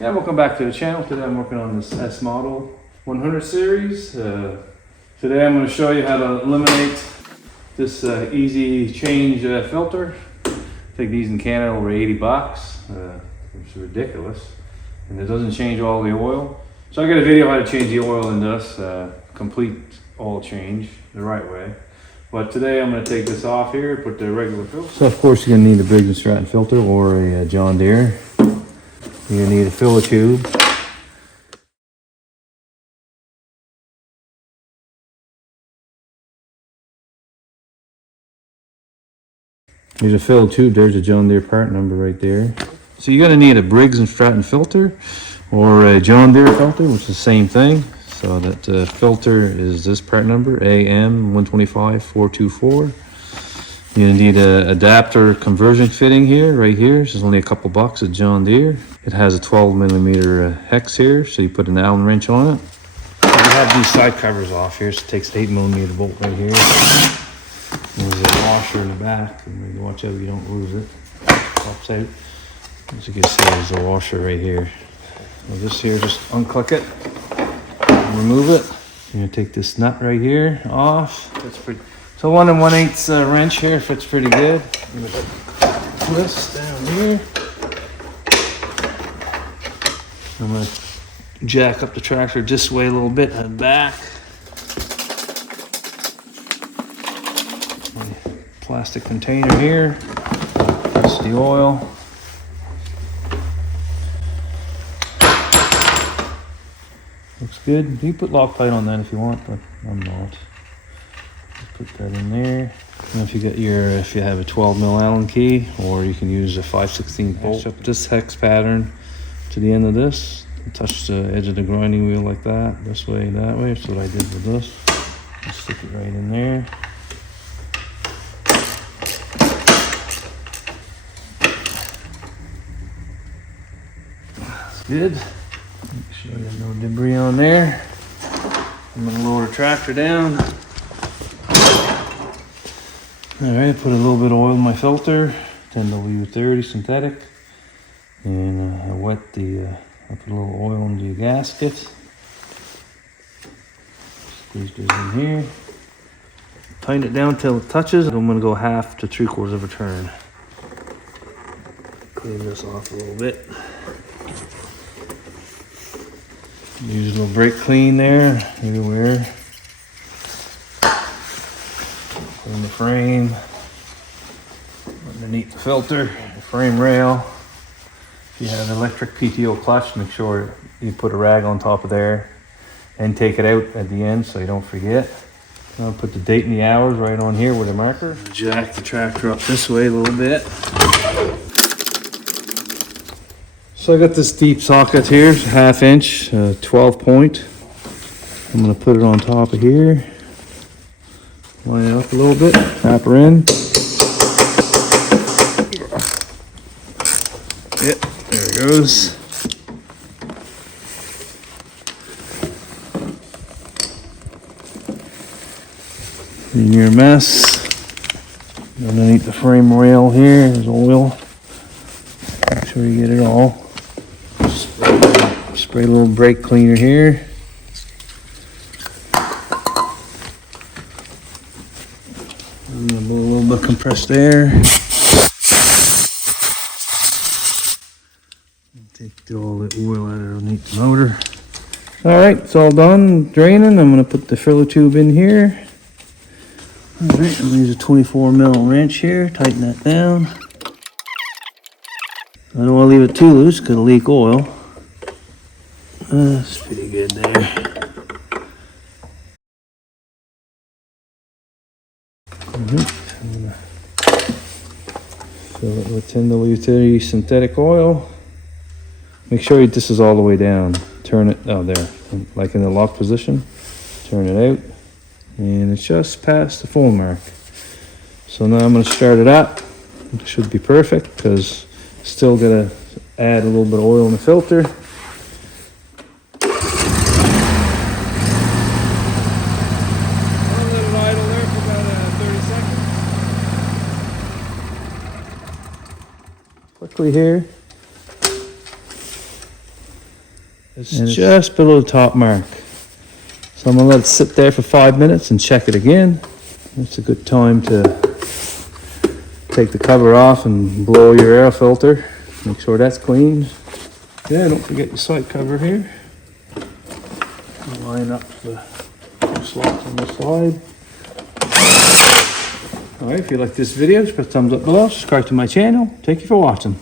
Yeah, welcome back to the channel. Today I'm working on this S model 100 series. Today I'm going to show you how to eliminate this easy change filter. I think these in Canada over 80 bucks. It's ridiculous. And it doesn't change all the oil. So I got a video how to change the oil in this, complete oil change the right way. But today I'm going to take this off here, put the regular filter. So of course you're going to need a Briggs & Stratton filter or a John Deere. You're going to need a filler tube. There's a filler tube, there's a John Deere part number right there. So you're going to need a Briggs & Stratton filter or a John Deere filter, which is the same thing. So that filter is this part number, AM125424. You're going to need an adapter conversion fitting here, right here. This is only a couple bucks at John Deere. It has a 12mm hex here, so you put an Allen wrench on it. You have these side covers off here, so it takes 8mm bolt right here. There's a washer in the back, and you watch out you don't lose it. Pops out. As you can see, there's a washer right here. So this here, just unclick it, remove it. You're going to take this nut right here off. That's pretty. So 1 1/8 wrench here fits pretty good. I'm going to twist down here. I'm going to jack up the tractor this way a little bit and back. My plastic container here. That's the oil. Looks good. You can put Loctite on that if you want, but I'm not. Put that in there. And if you have a 12mm Allen key, or you can use a 5/16 bolt. Up this hex pattern to the end of this. Touch the edge of the grinding wheel like that, this way, that way. That's what I did with this. Just stick it right in there. That's good. Make sure there's no debris on there. I'm gonna lower the tractor down. Alright, put a little bit of oil in my filter, 10W30 synthetic, and I put a little oil into the gasket. Squeeze this in here. Tighten it down till it touches. I'm going to go 1/2 to 3/4 of a turn. Clean this off a little bit. Use a little brake clean there, everywhere. In the frame, underneath the filter, the frame rail. If you have an electric PTO clutch, make sure you put a rag on top of there and take it out at the end so you don't forget. I'll put the date and the hours right on here with a marker. Jack the tractor up this way a little bit. So I got this deep socket here, 1/2 inch, 12 point. I'm gonna put it on top of here. Line it up a little bit, tap her in. Yep, there it goes. In your mess. Underneath the frame rail here, there's oil. Make sure you get it all. Spray a little brake cleaner here. A little bit of compressed air. Take all the oil out underneath the motor. Alright, it's all done draining. I'm going to put the filler tube in here. Alright, I'm going to use a 24mm wrench here. Tighten that down. I don't want to leave it too loose because it'll leak oil. That's pretty good there. I'm gonna fill it with 10W30 synthetic oil. Make sure this is all the way down. Turn it, there, like in the lock position. Turn it out, and it's just past the full mark. So now I'm going to start it up. It should be perfect because still got to add a little bit of oil in the filter. Quickly here. It's just below the top mark. So I'm gonna let it sit there for 5 minutes and check it again. It's a good time to take the cover off and blow your air filter. Make sure that's clean. Yeah, don't forget your side cover here. Line up the slots on the side. Alright, if you like this video, just put a thumbs up below, subscribe to my channel. Thank you for watching.